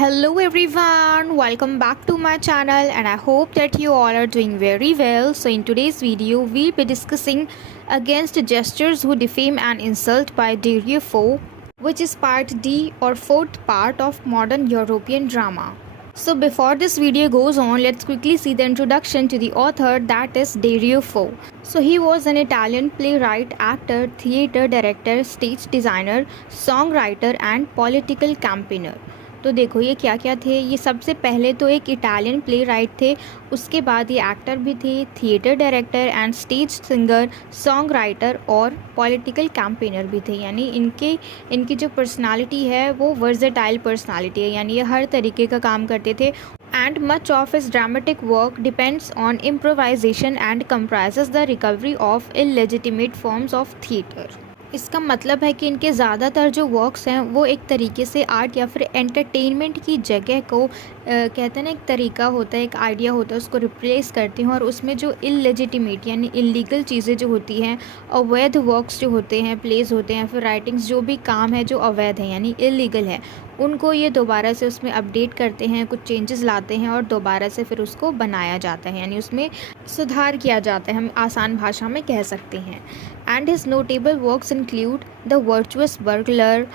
Hello everyone, welcome back to my channel and I hope that you all are doing very well. So in today's video, we'll be discussing against gestures who defame and insult by Dario Fo, which is part D or fourth part of modern European drama. So before this video goes on, let's quickly see the introduction to the author, that is Dario Fo. So he was an Italian playwright, actor, theatre director, stage designer, songwriter and political campaigner. तो देखो ये क्या क्या थे। ये सबसे पहले तो एक इटालियन प्ले राइट थे, उसके बाद ये एक्टर भी थे, theatre director and stage singer, song writer और पॉलिटिकल कैंपेनर भी थे। यानी इनकी जो पर्सनालिटी है वो वर्सेटाइल पर्सनालिटी है, यानी ये हर तरीके का काम करते थे। And much of his dramatic work depends on improvisation and comprises the recovery of illegitimate forms of theatre. इसका मतलब है कि इनके ज़्यादातर जो वर्क्स हैं वो एक तरीके से आर्ट या फिर एंटरटेनमेंट की जगह को कहते हैं ना, एक तरीका होता है, एक आइडिया होता है, उसको रिप्लेस करते हैं और उसमें जो इललेजिटिमेट यानी इलीगल चीज़ें जो होती हैं, अवैध वर्क्स जो होते हैं, प्लेस होते हैं, फिर राइटिंग्स, जो भी काम है जो अवैध है यानी इलीगल है, उनको ये दोबारा से उसमें अपडेट करते हैं, कुछ चेंजेस लाते हैं और दोबारा से फिर उसको बनाया जाता है, यानी उसमें सुधार किया जाता है, हम आसान भाषा में कह सकते हैं। And his notable works include the virtuous burglar,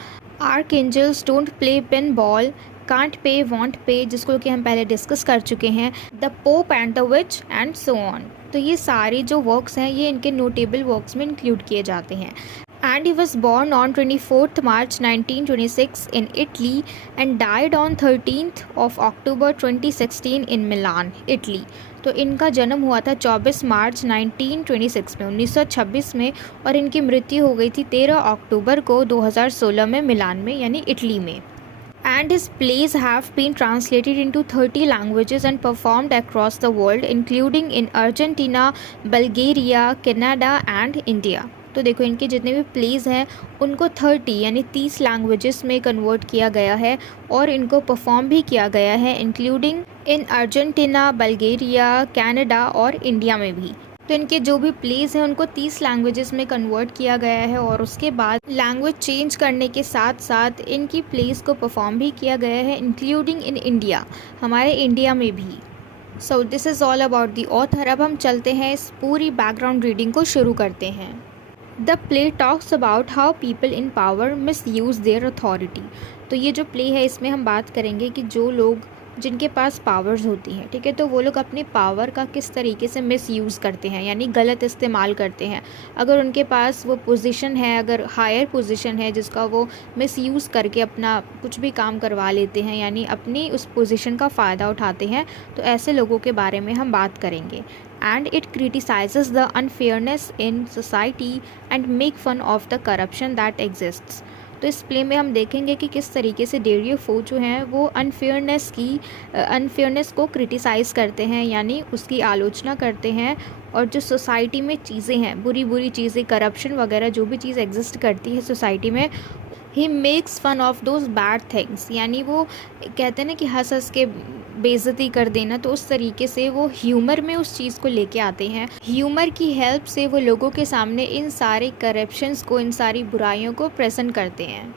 archangels don't play pin ball, can't pay want पे, जिसको कि हम पहले डिस्कस कर चुके हैं, the pope and the which and so on. तो ये सारे जो वर्क्स हैं ये इनके नोटेबल वर्क्स में इंक्लूड किए जाते हैं। And he was born on 24th March 1926 in Italy and died on 13th of October 2016 in Milan, Italy. तो इनका जन्म हुआ था 24 मार्च 1926 में, 1926 में, और इनकी मृत्यु हो गई थी 13 अक्टूबर को 2016 में मिलान में यानी इटली में। And his plays have been translated into 30 languages and performed across the world, including in Argentina, Bulgaria, Canada and India. तो देखो इनके जितने भी प्लेज हैं उनको 30 यानी 30 लैंग्वेजेस में कन्वर्ट किया गया है और इनको परफॉर्म भी किया गया है, including in Argentina, Bulgaria, Canada और इंडिया में भी। तो इनके जो भी प्लेज हैं उनको 30 लैंग्वेजेस में कन्वर्ट किया गया है और उसके बाद लैंग्वेज चेंज करने के साथ साथ इनकी प्लेज को परफॉर्म भी किया गया है, इंक्लूडिंग इन इंडिया, हमारे इंडिया में भी। So this is all about the author. अब हम चलते हैं, इस पूरी बैकग्राउंड रीडिंग को शुरू करते हैं। The play talks about how people in power miss use their authority. तो ये जो प्ले है इसमें हम बात करेंगे कि जो लोग जिनके पास पावर्स होती हैं, ठीक है, तो वो लोग अपने पावर का किस तरीके से मिस यूज़ करते हैं यानी गलत इस्तेमाल करते हैं। अगर उनके पास वो पोजीशन है, अगर हायर पोजीशन है जिसका वो मिस यूज़ करके अपना कुछ भी काम करवा लेते हैं यानी अपनी उस पोजीशन का फ़ायदा उठाते हैं, तो ऐसे लोगों के बारे में हम बात करेंगे। And it criticizes the unfairness in society and make fun of the corruption that exists. तो इस प्ले में हम देखेंगे कि किस तरीके से डेरियो फो जो हैं वो अनफेयरनेस को क्रिटिसाइज़ करते हैं यानी उसकी आलोचना करते हैं, और जो सोसाइटी में चीज़ें हैं, बुरी बुरी चीज़ें, करप्शन वगैरह जो भी चीज़ एग्जिस्ट करती है सोसाइटी में, he makes fun of those bad things, यानी वो कहते हैं ना कि हंस हंस के बेइज्जती कर देना, तो उस तरीके से वो ह्यूमर में उस चीज़ को लेके आते हैं। ह्यूमर की हेल्प से वो लोगों के सामने इन सारे करप्शंस को, इन सारी बुराइयों को प्रेजेंट करते हैं।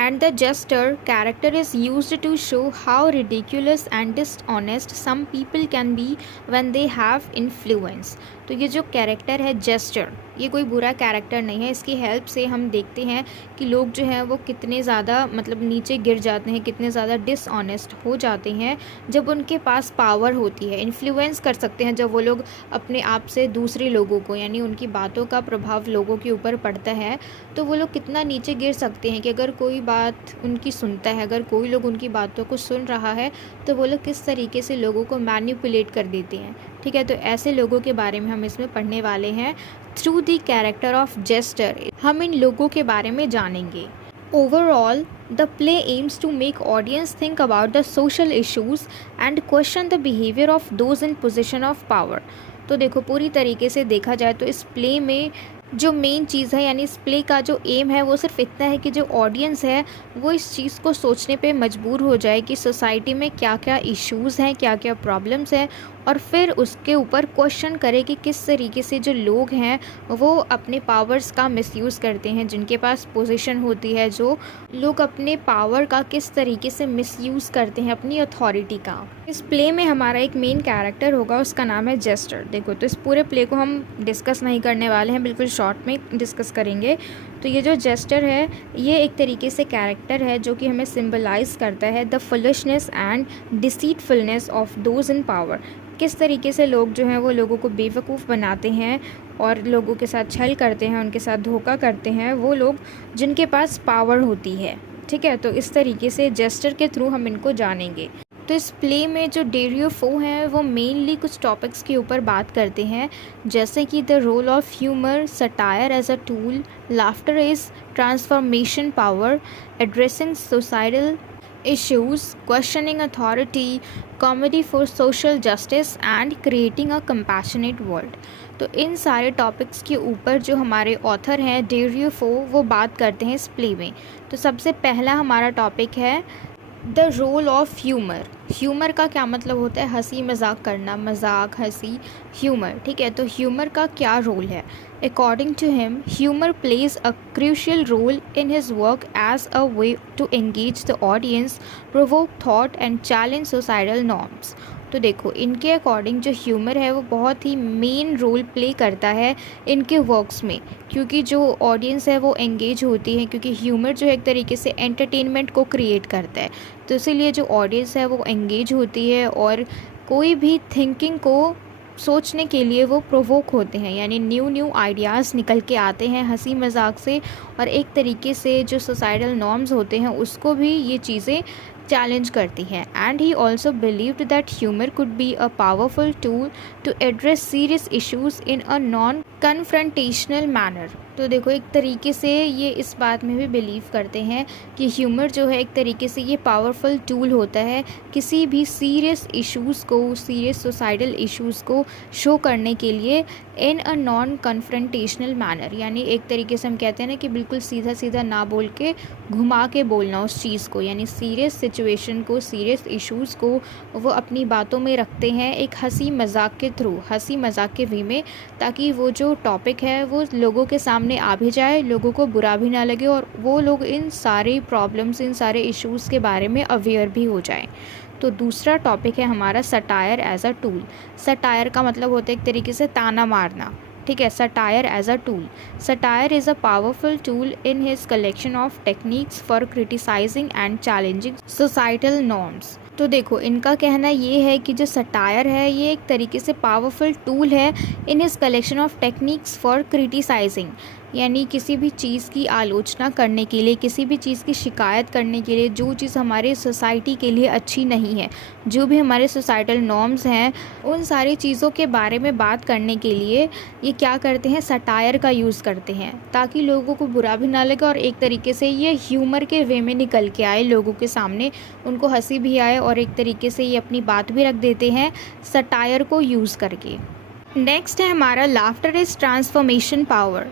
And the jester character is used to show how ridiculous and dishonest some people can be when they have influence. तो ये जो कैरेक्टर है जेस्टर, ये कोई बुरा कैरेक्टर नहीं है, इसकी हेल्प से हम देखते हैं कि लोग जो हैं वो कितने ज़्यादा मतलब नीचे गिर जाते हैं, कितने ज़्यादा डिसऑनेस्ट हो जाते हैं जब उनके पास पावर होती है, इन्फ्लुएंस कर सकते हैं जब वो लोग अपने आप से दूसरे लोगों को, यानी उनकी बातों का प्रभाव लोगों के ऊपर पड़ता है, तो वो लोग कितना नीचे गिर सकते हैं कि अगर कोई बात उनकी सुनता है, अगर कोई लोग उनकी बातों को सुन रहा है तो वो लोग किस तरीके से लोगों को मैनिपुलेट कर देते हैं, ठीक है। तो ऐसे लोगों के बारे में हम इसमें पढ़ने वाले हैं। Through the character of jester हम इन लोगों के बारे में जानेंगे। Overall the play aims to make audience think about the social issues and question the behaviour of those in position of power. तो देखो पूरी तरीके से देखा जाए तो इस प्ले में जो मेन चीज़ है यानी इस प्ले का जो एम है वो सिर्फ इतना है कि जो ऑडियंस है वो इस चीज़ को सोचने पे मजबूर हो जाए कि सोसाइटी में क्या क्या इश्यूज़ हैं, क्या क्या प्रॉब्लम्स हैं, और फिर उसके ऊपर क्वेश्चन करे कि किस तरीके से जो लोग हैं वो अपने पावर्स का मिसयूज़ करते हैं, जिनके पास पोजीशन होती है, जो लोग अपने पावर का किस तरीके से मिसयूज़ करते हैं, अपनी अथॉरिटी का। इस प्ले में हमारा एक मेन कैरेक्टर होगा, उसका नाम है जेस्टर। देखो, तो इस पूरे प्ले को हम डिस्कस नहीं करने वाले हैं, बिल्कुल शॉर्ट में डिस्कस करेंगे। तो ये जो जेस्टर है, ये एक तरीके से कैरेक्टर है जो कि हमें सिंबलाइज करता है the foolishness and deceitfulness of those in power. किस तरीके से लोग जो हैं वो लोगों को बेवकूफ़ बनाते हैं और लोगों के साथ छल करते हैं, उनके साथ धोखा करते हैं वो लोग जिनके पास पावर होती है। ठीक है, तो इस तरीके से जेस्टर के थ्रू हम इनको जानेंगे। तो इस प्ले में जो डेरियो फो हैं वो मेनली कुछ टॉपिक्स के ऊपर बात करते हैं, जैसे कि the role of humour, satire as a tool, laughter is transformation power, addressing societal issues, questioning authority, comedy for social justice and creating a compassionate world। तो इन सारे टॉपिक्स के ऊपर जो हमारे ऑथर हैं डेरियो फो वो बात करते हैं इस प्ले में। तो सबसे पहला हमारा टॉपिक है the role of humour. Humour का क्या मतलब होता है? हंसी मजाक करना, मजाक, हंसी, ह्यूमर। ठीक है, तो ह्यूमर का क्या रोल है? According to him, humour plays a crucial role in his work as a way to engage the audience, provoke thought and challenge societal norms. तो देखो, इनके अकॉर्डिंग जो ह्यूमर है वो बहुत ही मेन रोल प्ले करता है इनके वर्क्स में, क्योंकि जो ऑडियंस है वो एंगेज होती है, क्योंकि ह्यूमर जो है एक तरीके से एंटरटेनमेंट को क्रिएट करता है। तो इसीलिए जो ऑडियंस है वो एंगेज होती है और कोई भी थिंकिंग को सोचने के लिए वो प्रोवोक होते हैं, यानी न्यू आइडियाज़ निकल के आते हैं हंसी मजाक से, और एक तरीके से जो सोसाइटल नॉर्म्स होते हैं उसको भी ये चीज़ें चैलेंज करती हैं। And he also believed that humour could be a powerful tool to address serious issues in a non confrontational manner. तो देखो, एक तरीके से ये इस बात में भी बिलीव करते हैं कि ह्यूमर जो है एक तरीके से ये पावरफुल टूल होता है किसी भी सीरियस इश्यूज़ को, सीरियस सोसाइटल इश्यूज़ को शो करने के लिए इन अ नॉन कन्फ्रंटेशनल मैनर। यानी एक तरीके से हम कहते हैं ना कि बिल्कुल सीधा सीधा ना बोल के घुमा के बोलना उस चीज़ को, यानी सीरियस सिचुएशन को, सीरियस इश्यूज़ को वो अपनी बातों में रखते हैं एक हंसी मजाक के थ्रू, हंसी मजाक के वे में, ताकि वो जो टॉपिक है वो लोगों के सामने आ भी जाए, लोगों को बुरा भी ना लगे और वो लोग इन सारे प्रॉब्लम्स, इन सारे इश्यूज़ के बारे में अवेयर भी हो जाएं। तो दूसरा टॉपिक है हमारा satire as a tool. Satire का मतलब होता है एक तरीके से ताना मारना। ठीक है, satire as a tool. Satire is a powerful tool in his collection of techniques for criticising and challenging societal norms. तो देखो, इनका कहना ये है कि जो सटायर है ये एक तरीके से पावरफुल टूल है in his collection of techniques for criticising, यानी किसी भी चीज़ की आलोचना करने के लिए, किसी भी चीज़ की शिकायत करने के लिए, जो चीज़ हमारे सोसाइटी के लिए अच्छी नहीं है, जो भी हमारे सोसाइटल नॉर्म्स हैं, उन सारी चीज़ों के बारे में बात करने के लिए ये क्या करते हैं, सटायर का यूज़ करते हैं, ताकि लोगों को बुरा भी ना लगे और एक तरीके से ये ह्यूमर के वे में निकल के आए लोगों के सामने, उनको हंसी भी आए और एक तरीके से ये अपनी बात भी रख देते हैं सटायर को यूज़ करके। नेक्स्ट है हमारा लाफ्टर इज़ ट्रांसफॉर्मेशन पावर,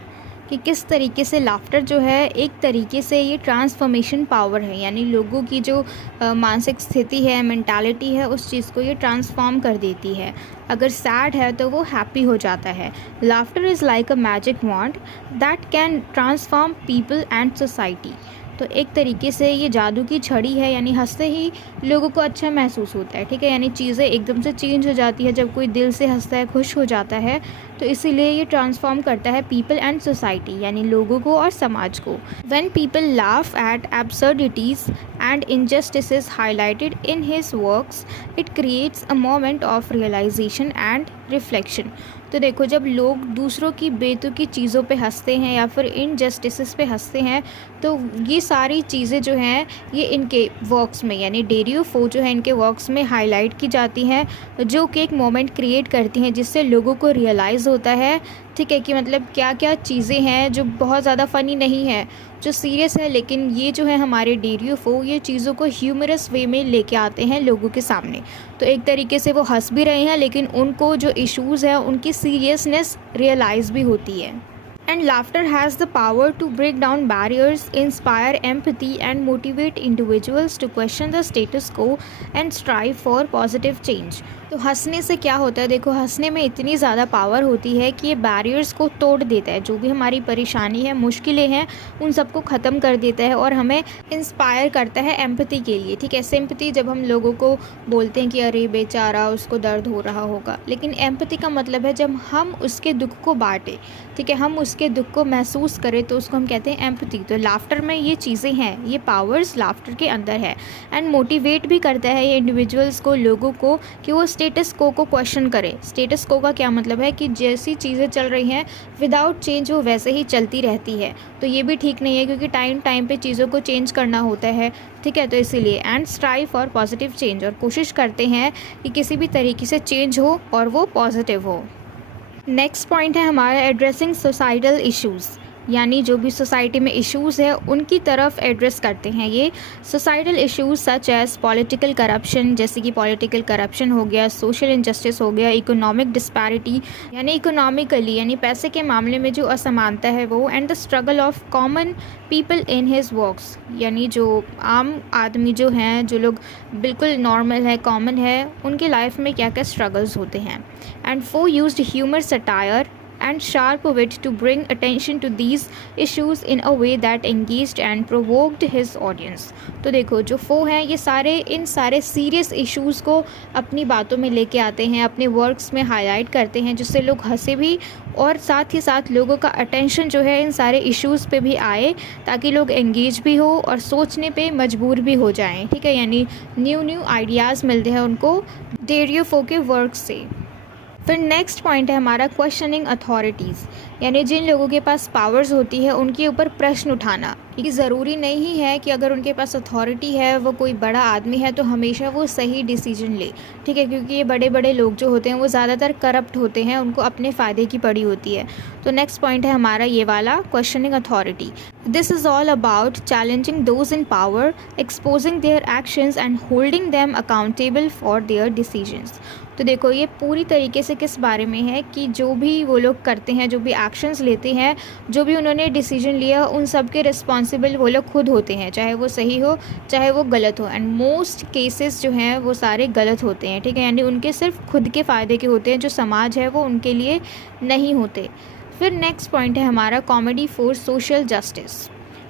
कि किस तरीके से लाफ्टर जो है एक तरीके से ये ट्रांसफॉर्मेशन पावर है, यानी लोगों की जो मानसिक स्थिति है, मेंटालिटी है, उस चीज़ को ये ट्रांसफॉर्म कर देती है। अगर सैड है तो वो हैप्पी हो जाता है। Laughter is like a magic wand that can transform people and society. तो एक तरीके से ये जादू की छड़ी है, यानी हंसते ही लोगों को अच्छा महसूस होता है। ठीक है, यानी चीज़ें एकदम से चेंज हो जाती है जब कोई दिल से हंसता है, खुश हो जाता है, तो इसीलिए ये ट्रांसफॉर्म करता है पीपल एंड सोसाइटी, यानी लोगों को और समाज को। When people laugh at absurdities and injustices highlighted in his works, it creates a moment of realisation and reflection. तो देखो, जब लोग दूसरों की बेतुकी चीज़ों पे हंसते हैं या फिर इनजस्टिसेस पे हंसते हैं, तो ये सारी चीज़ें जो हैं ये इनके वर्क्स में, यानी डेरियो फो जो है इनके वर्क्स में हाईलाइट की जाती हैं, जो कि एक मोमेंट क्रिएट करती हैं जिससे लोगों को रियलाइज़ होता है, ठीक है, कि मतलब क्या क्या चीज़ें हैं जो बहुत ज़्यादा फ़नी नहीं है, जो सीरियस है, लेकिन ये जो है हमारे डेरियो फो ये चीज़ों को ह्यूमरस वे में लेके आते हैं लोगों के सामने। तो एक तरीके से वो हंस भी रहे हैं, लेकिन उनको जो इश्यूज़ हैं उनकी सीरियसनेस रियलाइज़ भी होती है। And laughter has the power to break down barriers, inspire empathy, and motivate individuals to question the status quo and strive for positive change. तो हंसने से क्या होता है, देखो हंसने में इतनी ज़्यादा पावर होती है कि ये बैरियर्स को तोड़ देता है, जो भी हमारी परेशानी है, मुश्किलें हैं, उन सबको ख़त्म कर देता है और हमें इंस्पायर करता है एम्पैथी के लिए। ठीक है, सिंपैथी जब हम लोगों को बोलते हैं कि अरे बेचारा उसको दर्द हो रहा होगा, लेकिन एम्पैथी का मतलब है जब हम उसके दुख को बांटें, ठीक है, हम उसके दुख को महसूस करें, तो उसको हम कहते हैं एम्पैथी। तो लाफ्टर में ये चीज़ें हैं, ये पावर्स लाफ्टर के अंदर है। एंड मोटिवेट भी करता है ये इंडिविजुअल्स को, लोगों को, कि वो स्टेटस को क्वेश्चन करें। स्टेटस को का क्या मतलब है कि जैसी चीज़ें चल रही हैं विदाउट चेंज वो वैसे ही चलती रहती है, तो ये भी ठीक नहीं है, क्योंकि टाइम टाइम पे चीज़ों को चेंज करना होता है। ठीक है, तो इसीलिए and strive for positive change, और कोशिश करते हैं कि किसी भी तरीके से चेंज हो और वो पॉजिटिव हो। नेक्स्ट पॉइंट है हमारा एड्रेसिंग सोसाइटल इश्यूज़, यानी जो भी सोसाइटी में इश्यूज़ है उनकी तरफ एड्रेस करते हैं ये। Societal issues such as political corruption, जैसे कि पॉलिटिकल करप्शन हो गया, सोशल इनजस्टिस हो गया, इकोनॉमिक डिस्पैरिटी यानी इकोनॉमिकली यानी पैसे के मामले में जो असमानता है वो, and the struggle of common people in his works, यानी जो आम आदमी जो हैं, जो लोग बिल्कुल नॉर्मल है, कॉमन है, उनके लाइफ में क्या क्या स्ट्रगल्स होते हैं। And Fo used humour, satire and sharp wit to bring attention to these issues in a way that engaged and provoked his audience। तो देखो जो फो हैं ये सारे इन सारे सीरियस इश्यूज़ को अपनी बातों में लेके आते हैं, अपने वर्क्स में हाईलाइट करते हैं, जिससे लोग हंसे भी और साथ ही साथ लोगों का अटेंशन जो है इन सारे इश्यूज़ पे भी आए, ताकि लोग एंगेज भी हो और सोचने पे मजबूर भी हो जाएं। ठीक है, यानी न्यू आइडियाज़ मिलते हैं उनको डेरियो फो के वर्क से। फिर नेक्स्ट पॉइंट है हमारा क्वेश्चनिंग अथॉरिटीज़, यानी जिन लोगों के पास पावर्स होती है उनके ऊपर प्रश्न उठाना। क्योंकि ज़रूरी नहीं है कि अगर उनके पास अथॉरिटी है, वो कोई बड़ा आदमी है, तो हमेशा वो सही डिसीजन ले। ठीक है, क्योंकि ये बड़े बड़े लोग जो होते हैं वो ज़्यादातर करप्ट होते हैं, उनको अपने फ़ायदे की पड़ी होती है। तो नेक्स्ट पॉइंट है हमारा ये वाला, questioning authority. This is all about challenging those in power, exposing their actions and holding them accountable for their decisions. तो देखो ये पूरी तरीके से किस बारे में है कि जो भी वो लोग करते हैं, जो भी एक्शंस लेते हैं, जो भी उन्होंने डिसीजन लिया, उन सब के रिस्पॉन्सिबल वो लोग खुद होते हैं, चाहे वो सही हो चाहे वो गलत हो। एंड मोस्ट केसेस जो हैं वो सारे गलत होते हैं। ठीक है, यानी उनके सिर्फ खुद के फ़ायदे के होते हैं, जो समाज है वो उनके लिए नहीं होते। फिर नेक्स्ट पॉइंट है हमारा कॉमेडी फॉर सोशल जस्टिस,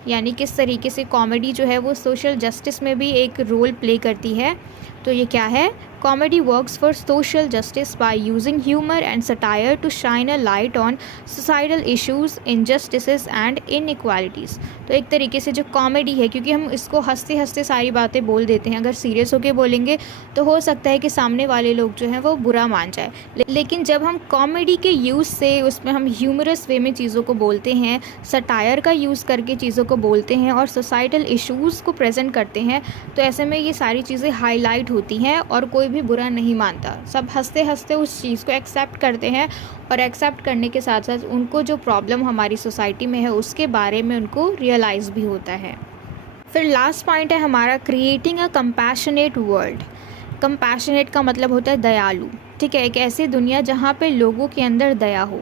यानी किस तरीके से कॉमेडी जो है वो सोशल जस्टिस में भी एक रोल प्ले करती है। तो ये क्या है, comedy works for social justice by using humour and satire to shine a light on societal issues, injustices and inequalities. तो एक तरीके से जो कॉमेडी है, क्योंकि हम इसको हंसते हंसते सारी बातें बोल देते हैं, अगर सीरियस होकर बोलेंगे तो हो सकता है कि सामने वाले लोग जो हैं वो बुरा मान जाए, लेकिन जब हम कॉमेडी के यूज़ से उसमें हम ह्यूमरस वे में चीज़ों को बोलते हैं, सटायर का यूज़ करके चीज़ों को बोलते हैं और सोसाइटल इश्यूज़ को प्रेजेंट करते हैं, तो ऐसे में ये सारी चीज़ें हाईलाइट होती हैं और कोई भी बुरा नहीं मानता। सब हंसते हंसते उस चीज़ को एक्सेप्ट करते हैं, और एक्सेप्ट करने के साथ साथ उनको जो प्रॉब्लम हमारी सोसाइटी में है उसके बारे में उनको रियलाइज़ भी होता है। फिर लास्ट पॉइंट है हमारा creating a compassionate world. Compassionate का मतलब होता है दयालु। ठीक है, एक ऐसी दुनिया जहाँ पे लोगों के अंदर दया हो।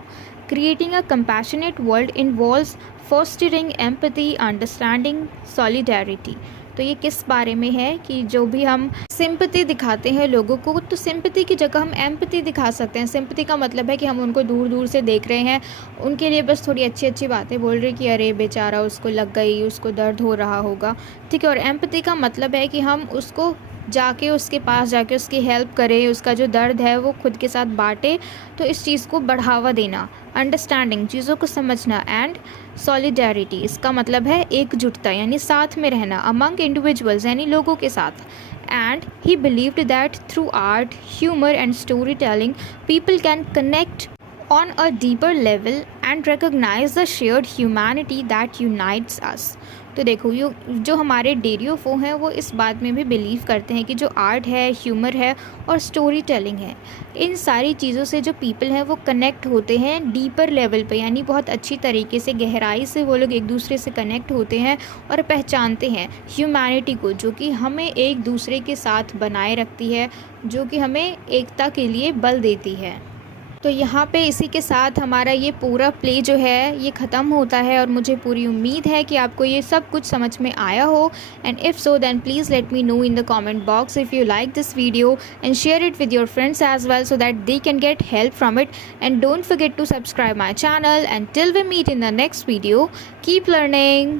Creating a compassionate world involves fostering empathy, understanding, solidarity. तो ये किस बारे में है कि जो भी हम सिंपैथी दिखाते हैं लोगों को, तो सिंपैथी की जगह हम एम्पैथी दिखा सकते हैं। सिंपैथी का मतलब है कि हम उनको दूर दूर से देख रहे हैं, उनके लिए बस थोड़ी अच्छी अच्छी बातें बोल रहे कि अरे बेचारा उसको लग गई, उसको दर्द हो रहा होगा। ठीक है, और एम्पैथी का मतलब है कि हम उसको जाके उसके पास जाके उसकी हेल्प करें, उसका जो दर्द है वो खुद के साथ बांटे, तो इस चीज़ को बढ़ावा देना। अंडरस्टैंडिंग, चीज़ों को समझना, एंड सॉलिडेरिटी, इसका मतलब है एकजुटता यानी साथ में रहना, अमंग इंडिविजुअल्स यानी लोगों के साथ। And he believed that through art, humour and story telling people can connect on a deeper level and recognize the shared humanity that unites us। तो देखो जो हमारे डेरियो फो हैं वो इस बात में भी बिलीव करते हैं कि जो आर्ट है, ह्यूमर है और स्टोरी टेलिंग है, इन सारी चीज़ों से जो पीपल हैं वो कनेक्ट होते हैं डीपर लेवल पे, यानी बहुत अच्छी तरीके से गहराई से वो लोग एक दूसरे से कनेक्ट होते हैं और पहचानते हैं ह्यूमैनिटी को, जो कि हमें एक दूसरे के साथ बनाए रखती है, जो कि हमें एकता के लिए बल देती है। तो यहाँ पे इसी के साथ हमारा ये पूरा प्ले जो है ये ख़त्म होता है और मुझे पूरी उम्मीद है कि आपको ये सब कुछ समझ में आया हो। And if so then please let me know in the comment box if you like this video and share it with your friends as well so that they can get help from it. And don't forget to subscribe my channel. And till we meet in the next video, keep learning.